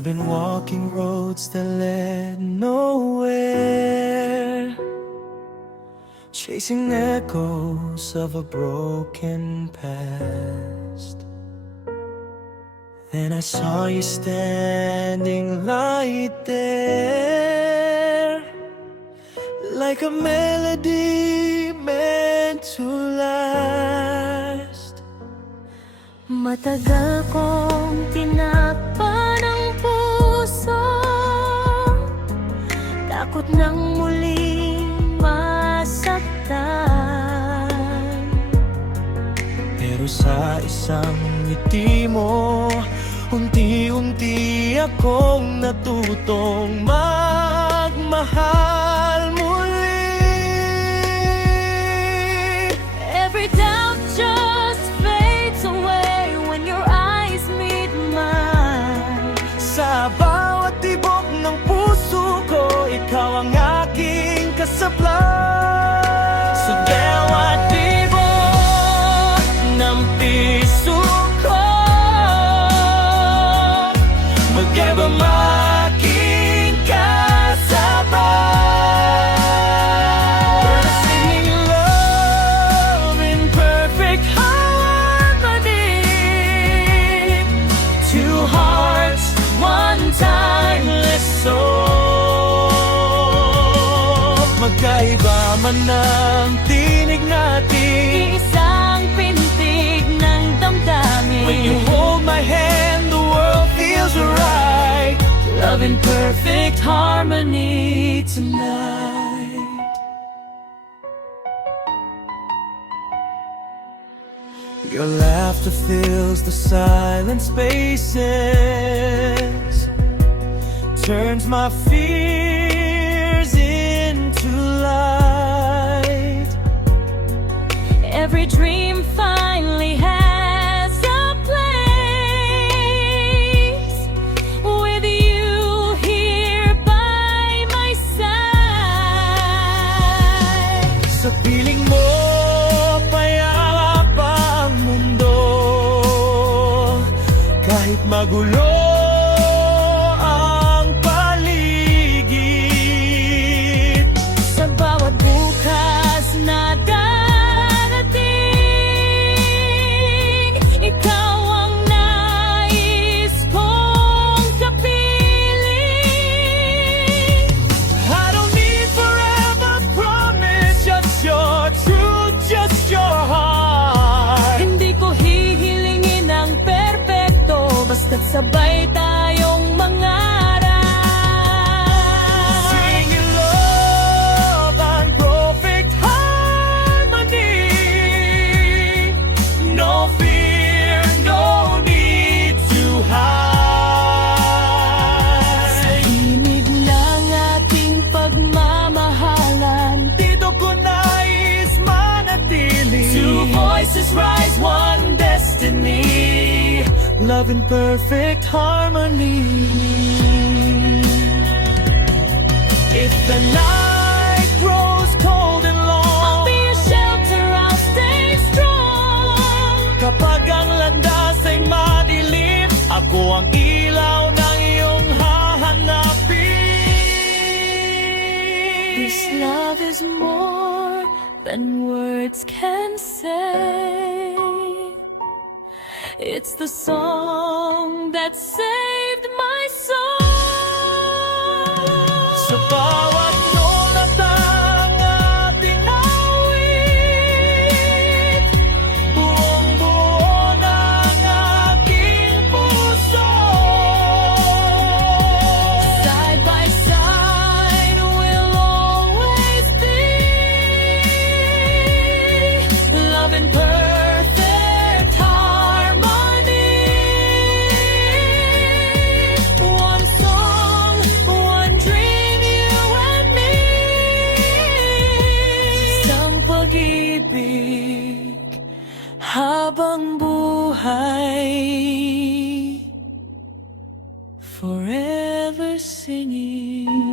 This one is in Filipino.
I've been walking roads that led nowhere, chasing echoes of a broken past. Then I saw you standing right there, like a melody meant to last. Matagal kong tinakpan ang puso, takot nang muling masaktan. Pero sa isang ngiti mo, unti-unti akong natutong magmahal muli. Every doubt just fades away when your eyes meet mine. Sa bawat tibok ng puso ko, ikaw ang aking kasablay. Sa bawat tibok ng piso ko, mag-iba aking kasabay. Singing love in perfect harmony, two hearts, one timeless soul. Magkaiba man ang tinig natin, Isang pintig ng damdamin. when you hold my hand, the world feels right. Love in perfect harmony tonight. Your laughter fills the silent spaces, turns my fears into light. Every dream finally has a place with you here by my side. Sa piling mo, payapa ang mundo, kahit magulo ang paligid. Sa bawat bukas na darating, ikaw ang nais kong kapiling. I don't need forever promise, just your truth, just your heart. Hindi ko hihilingin ang perpekto, basta't sabay tayong mangarap. Singing love and perfect harmony, no fear, no need to hide. Himig ng ating pagmamahalan, Dito ko nais manatili, two voices rise, one destiny. love in perfect harmony. If the night grows cold and I'll long, be a shelter, I'll stay strong. kapag ang landas ay madilim, ako ang ilaw ng iyong hahanapin. This love is more than words can say. It's the song that saved my soul. Sa bawat nonatang ating awit, buong-buo ng aking puso. Side by side we'll always be, love in perfect harmony. One song, one dream, you and me. Isang pag-ibig habang buhay, forever singing.